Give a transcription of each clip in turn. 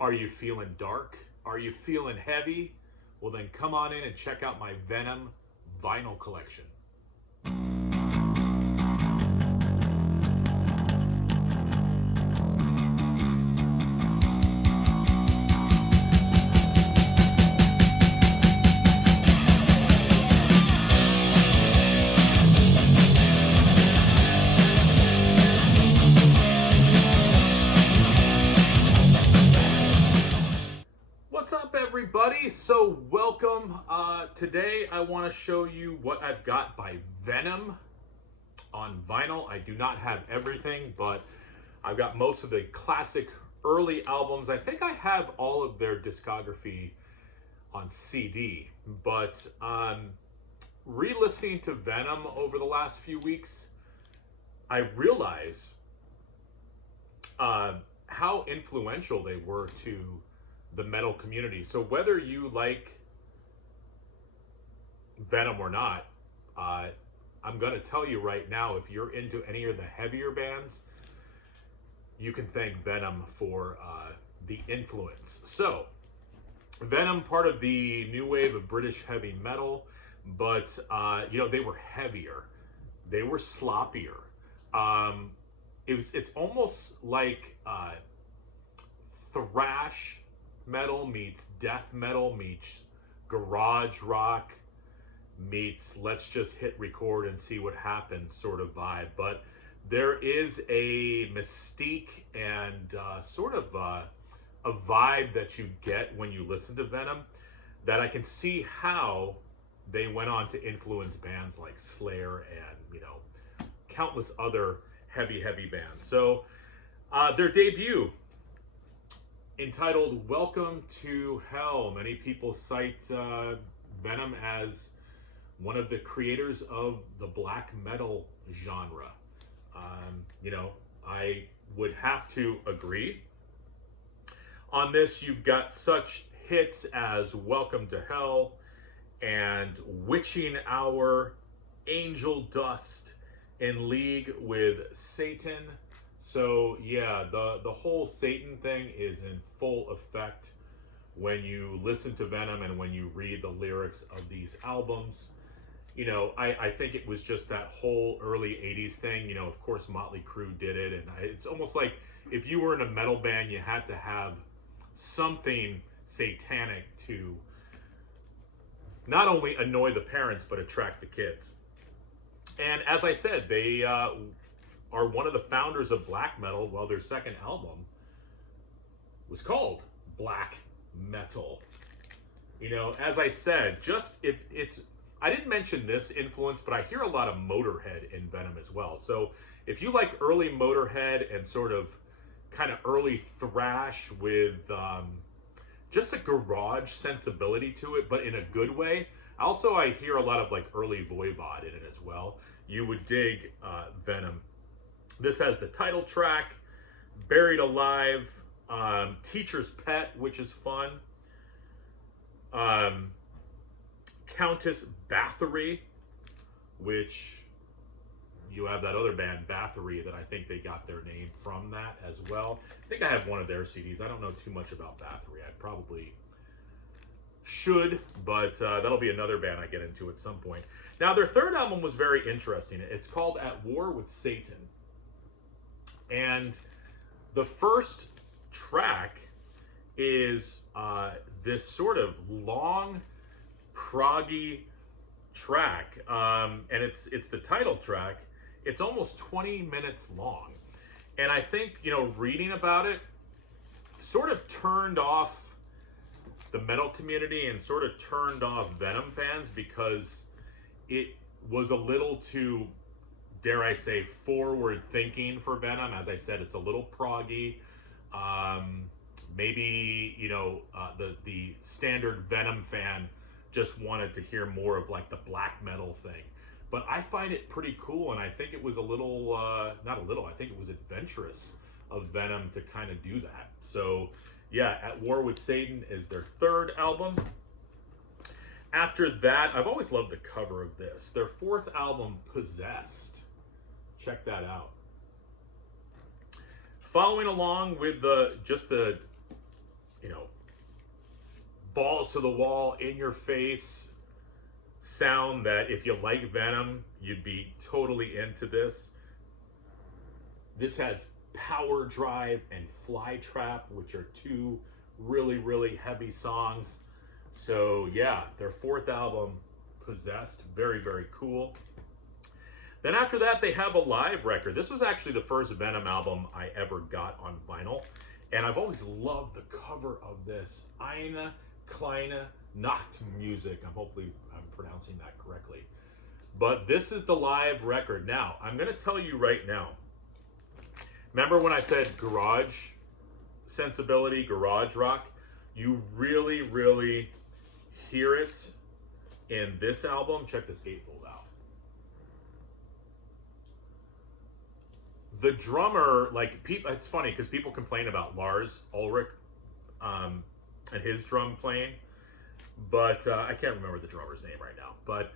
Are you feeling dark? Are you feeling heavy? Well, then come on in and check out my Venom vinyl collection. What's up, everybody? So welcome. Today I want to show you what I've got by Venom on vinyl. I do not have everything, but I've got most of the classic early albums. I think I have all of their discography on CD, but re-listening to Venom over the last few weeks, I realize how influential they were to the metal community. So whether you like Venom or not, I'm going to tell you right now, if you're into any of the heavier bands, you can thank Venom for the influence. So Venom, part of the new wave of British heavy metal, but they were heavier, they were sloppier. It's almost like thrash metal meets death metal meets garage rock meets let's just hit record and see what happens sort of vibe. But there is a mystique and sort of a vibe that you get when you listen to Venom that I can see how they went on to influence bands like Slayer and countless other heavy bands. So their debut, entitled Welcome to Hell. Many people cite Venom as one of the creators of the black metal genre. I would have to agree. On this, you've got such hits as Welcome to Hell and Witching Hour, Angel Dust, In League with Satan. So yeah, the whole Satan thing is in full effect when you listen to Venom and when you read the lyrics of these albums. I think it was just that whole early 80s thing. Of course Motley Crue did it, and it's almost like if you were in a metal band, you had to have something satanic to not only annoy the parents but attract the kids. And as I said, they are one of the founders of black metal. Well, their second album was called Black Metal. As I said, I didn't mention this influence, but I hear a lot of Motorhead in Venom as well. So if you like early Motorhead and sort of kind of early thrash with just a garage sensibility to it, but in a good way. Also, I hear a lot of like early Voivod in it as well. You would dig Venom. This has the title track, Buried Alive, Teacher's Pet, which is fun, Countess Bathory, which you have that other band, Bathory, that I think they got their name from that as well. I think I have one of their CDs. I don't know too much about Bathory. I probably should, but that'll be another band I get into at some point. Now, their third album was very interesting. It's called At War with Satan. And the first track is this sort of long, proggy track, and it's the title track. It's almost 20 minutes long, and I think reading about it sort of turned off the metal community and sort of turned off Venom fans because it was a little too, dare I say, forward thinking for Venom. As I said, it's a little proggy. Maybe the standard Venom fan just wanted to hear more of like the black metal thing, but I find it pretty cool, and I think it was a little I think it was adventurous of Venom to kind of do that. So yeah, At War with Satan is their third album. After that, I've always loved the cover of this, their fourth album, Possessed. Check that out. Following along with the you know, balls to the wall, in your face sound that if you like Venom, you'd be totally into this. This has Power Drive and Flytrap, which are two really, really heavy songs. So yeah, their fourth album, Possessed, very, very cool. Then after that, they have a live record. This was actually the first Venom album I ever got on vinyl. And I've always loved the cover of this. Eine kleine Nachtmusik. Hopefully I'm pronouncing that correctly. But this is the live record. Now, I'm going to tell you right now. Remember when I said garage sensibility, garage rock? You really, really hear it in this album. Check this gatefold out. The drummer, like, it's funny because people complain about Lars Ulrich and his drum playing, but I can't remember the drummer's name right now. But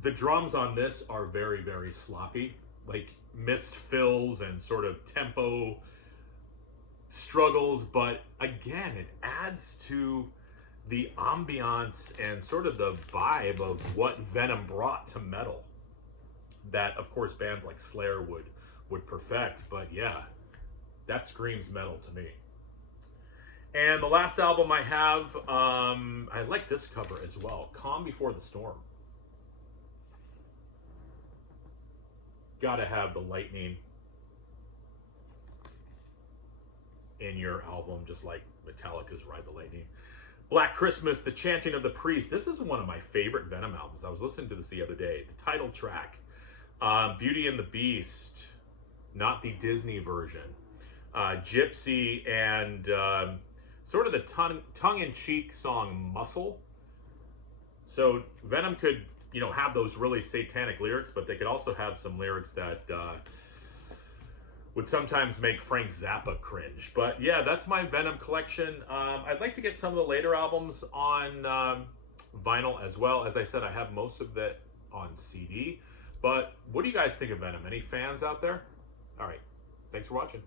the drums on this are very, very sloppy, like missed fills and sort of tempo struggles. But again, it adds to the ambiance and sort of the vibe of what Venom brought to metal that, of course, bands like Slayer would perfect. But yeah, that screams metal to me. And the last album I have, I like this cover as well, Calm Before the Storm. Gotta have the lightning in your album, just like Metallica's Ride the Lightning. Black Christmas, The Chanting of the Priest. This is one of my favorite Venom albums. I was listening to this the other day. The title track, Beauty and the Beast, not the Disney version. Gypsy, and sort of the tongue-in-cheek song Muscle. So Venom could, you know, have those really satanic lyrics, but they could also have some lyrics that would sometimes make Frank Zappa cringe. But yeah, that's my Venom collection. I'd like to get some of the later albums on vinyl as well. As I said, I have most of that on CD. But what do you guys think of Venom? Any fans out there? All right. Thanks for watching.